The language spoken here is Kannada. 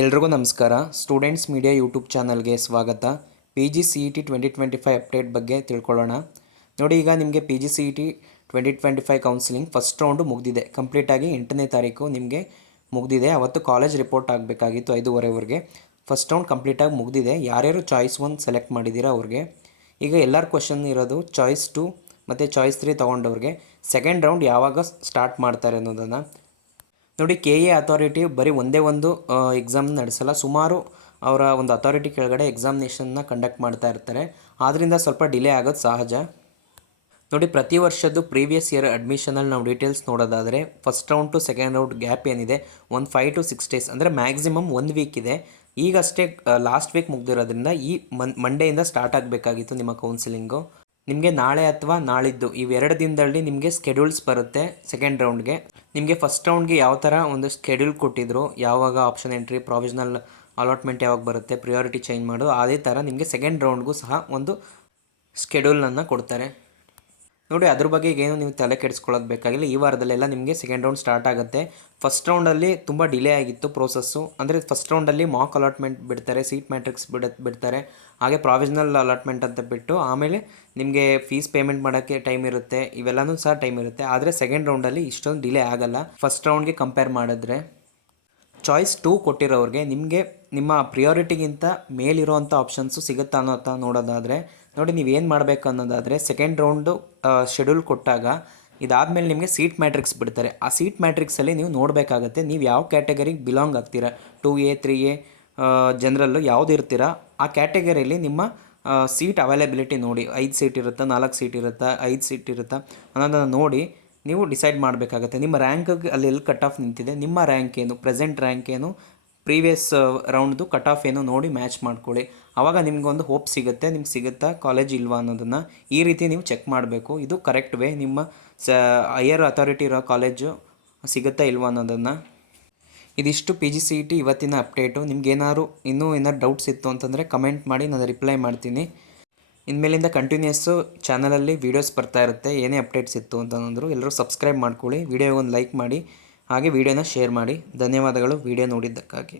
ಎಲ್ರಿಗೂ ನಮಸ್ಕಾರ. ಸ್ಟೂಡೆಂಟ್ಸ್ ಮೀಡಿಯಾ ಯೂಟ್ಯೂಬ್ ಚಾನಲ್ಗೆ ಸ್ವಾಗತ. P G C E T twenty twenty five update ಬಗ್ಗೆ ತಿಳ್ಕೊಳ್ಳೋಣ. ನೋಡಿ, ಈಗ ನಿಮಗೆ P G C E T twenty twenty five counselling first round ಮುಗಿದಿದೆ. ಕಂಪ್ಲೀಟಾಗಿ ಎಂಟನೇ ತಾರೀಕು ನಿಮಗೆ ಮುಗಿದಿದೆ. ಅವತ್ತು ಕಾಲೇಜ್ ರಿಪೋರ್ಟ್ ಆಗಬೇಕಾಗಿತ್ತು ಐದೂವರೆವರೆಗೆ. ಫಸ್ಟ್ ರೌಂಡ್ ಕಂಪ್ಲೀಟಾಗಿ ಮುಗಿದಿದೆ. ಯಾರ್ಯಾರು ಚಾಯ್ಸ್ ಒನ್ ಸೆಲೆಕ್ಟ್ ಮಾಡಿದ್ದೀರಾ ಅವ್ರಿಗೆ? ಈಗ ಎಲ್ಲರ ಕ್ವಶನ್ ಇರೋದು ಚಾಯ್ಸ್ ಟು ಮತ್ತು ಚಾಯ್ಸ್ ತ್ರೀ ತೊಗೊಂಡವ್ರಿಗೆ. ಸೆಕೆಂಡ್ ರೌಂಡ್ ಯಾವಾಗ ಸ್ಟಾರ್ಟ್ ಮಾಡ್ತಾರೆ ಅನ್ನೋದನ್ನು ನೋಡಿ ಕೆ ಎ ಅಥಾರಿಟಿ ಬರೀ ಒಂದೇ ಒಂದು ಎಕ್ಸಾಮ್ ನಡೆಸಲ್ಲ. ಸುಮಾರು ಅವರ ಒಂದು ಅಥಾರಿಟಿ ಕೆಳಗಡೆ ಎಕ್ಸಾಮಿನೇಷನ್ನ ಕಂಡಕ್ಟ್ ಮಾಡ್ತಾ ಇರ್ತಾರೆ. ಆದ್ದರಿಂದ ಸ್ವಲ್ಪ ಡಿಲೇ ಆಗೋದು ಸಹಜ. ನೋಡಿ, ಪ್ರತಿ ವರ್ಷದ್ದು ಪ್ರೀವಿಯಸ್ ಇಯರ್ ಅಡ್ಮಿಷನಲ್ಲಿ ನಾವು ಡೀಟೇಲ್ಸ್ ನೋಡೋದಾದರೆ first round to second round gap ಏನಿದೆ, ಒಂದು ಫೈವ್ ಟು ಸಿಕ್ಸ್ ಡೇಸ್ ಅಂದರೆ ಮ್ಯಾಕ್ಸಿಮಮ್ ಒಂದು ವೀಕ್ ಇದೆ. ಈಗಷ್ಟೇ ಲಾಸ್ಟ್ ವೀಕ್ ಮುಗ್ದಿರೋದ್ರಿಂದ ಈ ಮನ್ ಮಂಡೆಯಿಂದ ಸ್ಟಾರ್ಟ್ ಆಗಬೇಕಾಗಿತ್ತು ನಿಮ್ಮ ಕೌನ್ಸಿಲಿಂಗು ನಿಮಗೆ ನಾಳೆ ಅಥವಾ ನಾಳಿದ್ದು ಇವೆರಡು ದಿನದಲ್ಲಿ ನಿಮಗೆ ಸ್ಕೆಡ್ಯೂಲ್ಸ್ ಬರುತ್ತೆ ಸೆಕೆಂಡ್ ರೌಂಡ್ಗೆ ನಿಮಗೆ ಫಸ್ಟ್ ರೌಂಡ್ಗೆ ಯಾವ ಥರ ಒಂದು ಸ್ಕೆಡ್ಯೂಲ್ ಕೊಟ್ಟಿದ್ರು, ಯಾವಾಗ ಆಪ್ಷನ್ ಎಂಟ್ರಿ ಪ್ರಾವಿಷನಲ್ ಅಲಾಟ್ಮೆಂಟ್ ಯಾವಾಗ ಬರುತ್ತೆ ಪ್ರಿಯಾರಿಟಿ ಚೇಂಜ್ ಮಾಡೋದು ಅದೇ ಥರ ನಿಮಗೆ ಸೆಕೆಂಡ್ ರೌಂಡ್ಗೂ ಸಹ ಒಂದು ಸ್ಕೆಡ್ಯೂಲನ್ನು ಕೊಡ್ತಾರೆ. ನೋಡಿ, ಅದ್ರ ಬಗ್ಗೆ ಏನು ನೀವು ತಲೆ ಕೆಡಿಸ್ಕೊಳ್ಳೋದು ಬೇಕಾಗಿಲ್ಲ. ಈ ವಾರದಲ್ಲೆಲ್ಲ ನಿಮಗೆ ಸೆಕೆಂಡ್ ರೌಂಡ್ ಸ್ಟಾರ್ಟ್ ಆಗುತ್ತೆ. ಫಸ್ಟ್ ರೌಂಡಲ್ಲಿ ತುಂಬ ಡಿಲೇ ಆಗಿತ್ತು ಪ್ರೋಸೆಸ್ಸು ಅಂದರೆ ಫಸ್ಟ್ ರೌಂಡಲ್ಲಿ ಮಾಕ್ ಅಲಾಟ್ಮೆಂಟ್ ಬಿಡ್ತಾರೆ ಸೀಟ್ ಮ್ಯಾಟ್ರಿಕ್ಸ್ ಬಿಡ, ಬಿಡ್ತಾರೆ. ಹಾಗೆ ಪ್ರಾವಿಷನಲ್ ಅಲಾಟ್ಮೆಂಟ್ ಅಂತ ಬಿಟ್ಟು ಆಮೇಲೆ ನಿಮಗೆ ಫೀಸ್ ಪೇಮೆಂಟ್ ಮಾಡೋಕ್ಕೆ ಟೈಮ್ ಇರುತ್ತೆ. ಇವೆಲ್ಲನೂ ಸಹ ಟೈಮ್ ಇರುತ್ತೆ. ಆದರೆ ಸೆಕೆಂಡ್ ರೌಂಡಲ್ಲಿ ಇಷ್ಟೊಂದು ಡಿಲೇ ಆಗಲ್ಲ. ಫಸ್ಟ್ ರೌಂಡ್ಗೆ ಕಂಪೇರ್ ಮಾಡಿದ್ರೆ. ಚಾಯ್ಸ್ ಟೂ ಕೊಟ್ಟಿರೋರಿಗೆ ನಿಮಗೆ ನಿಮ್ಮ ಪ್ರಿಯಾರಿಟಿಗಿಂತ ಮೇಲಿರುವಂಥ ಆಪ್ಷನ್ಸು ಸಿಗುತ್ತಾ ಅನ್ನೋ ನೋಡೋದಾದರೆ, ನೋಡಿ ನೀವು ಏನು ಮಾಡಬೇಕು ಅನ್ನೋದಾದರೆ ಸೆಕೆಂಡ್ ರೌಂಡು ಶೆಡ್ಯೂಲ್ ಕೊಟ್ಟಾಗ ಇದಾದಮೇಲೆ ನಿಮಗೆ ಸೀಟ್ ಮ್ಯಾಟ್ರಿಕ್ಸ್ ಬಿಡ್ತಾರೆ. ಆ ಸೀಟ್ ಮ್ಯಾಟ್ರಿಕ್ಸಲ್ಲಿ ನೀವು ನೋಡಬೇಕಾಗತ್ತೆ ನೀವು ಯಾವ ಕ್ಯಾಟಗರಿಗೆ ಬಿಲಾಂಗ್ ಆಗ್ತೀರಾ. ಟೂ ಎ ತ್ರೀ ಎ ಜನರಲ್ಲು ಯಾವ್ದು ಇರ್ತೀರಾ, ಆ ಕ್ಯಾಟಗರಿಯಲ್ಲಿ ನಿಮ್ಮ ಸೀಟ್ ಅವೈಲೇಬಿಲಿಟಿ ನೋಡಿ, ಐದು ಸೀಟ್ ಇರುತ್ತಾ, ನಾಲ್ಕು ಸೀಟ್ ಇರುತ್ತಾ, ಐದು ಸೀಟ್ ಇರುತ್ತಾ ಅನ್ನೋದನ್ನು ನೋಡಿ ನೀವು ಡಿಸೈಡ್ ಮಾಡಬೇಕಾಗತ್ತೆ. ನಿಮ್ಮ ರ್ಯಾಂಕಿಗೆ ಅಲ್ಲಿ ಎಲ್ಲಿ ಕಟ್ ಆಫ್ ನಿಂತಿದೆ, ನಿಮ್ಮ ರ್ಯಾಂಕ್ ಏನು ಪ್ರೆಸೆಂಟ್ ರ್ಯಾಂಕ್ ಏನು ಪ್ರೀವಿಯಸ್ ರೌಂಡ್ದು ಕಟ್ ಆಫ್ ಏನು ನೋಡಿ ಮ್ಯಾಚ್ ಮಾಡ್ಕೊಳ್ಳಿ. ಆವಾಗ ಒಂದು ಹೋಪ್ ಸಿಗುತ್ತೆ, ನಿಮ್ಗೆ ಸಿಗುತ್ತಾ ಕಾಲೇಜ್ ಇಲ್ವಾ ಅನ್ನೋದನ್ನು ಈ ರೀತಿ ನೀವು ಚೆಕ್ ಮಾಡಬೇಕು. ಇದು ಕರೆಕ್ಟ್ ವೇ ನಿಮ್ಮ, ಸ ಹೈಯರ್ ಅಥಾರಿಟಿ ಇರೋ ಕಾಲೇಜು ಸಿಗುತ್ತಾ ಇಲ್ವಾ ಅನ್ನೋದನ್ನು. ಇದಿಷ್ಟು P G C E T ಇವತ್ತಿನ ಅಪ್ಡೇಟು ನಿಮ್ಗೇನಾದ್ರು ಇನ್ನೂ ಏನಾದ್ರು ಡೌಟ್ಸ್ ಇತ್ತು ಅಂತಂದರೆ ಕಮೆಂಟ್ ಮಾಡಿ, ನಾನು ರಿಪ್ಲೈ ಮಾಡ್ತೀನಿ. ಇನ್ಮೇಲಿಂದ ಕಂಟಿನ್ಯೂಸ್ಸು ಚಾನಲಲ್ಲಿ ವೀಡಿಯೋಸ್ ಬರ್ತಾ ಇರುತ್ತೆ, ಏನೇ ಅಪ್ಡೇಟ್ಸ್ ಇತ್ತು ಅಂತಂದ್ರು ಎಲ್ಲರೂ ಸಬ್ಸ್ಕ್ರೈಬ್ ಮಾಡ್ಕೊಳ್ಳಿ ವಿಡಿಯೋಗೆ ಒಂದು ಲೈಕ್ ಮಾಡಿ, ಹಾಗೆ ವಿಡಿಯೋನ ಶೇರ್ ಮಾಡಿ. ಧನ್ಯವಾದಗಳು ವಿಡಿಯೋ ನೋಡಿದ್ದಕ್ಕಾಗಿ.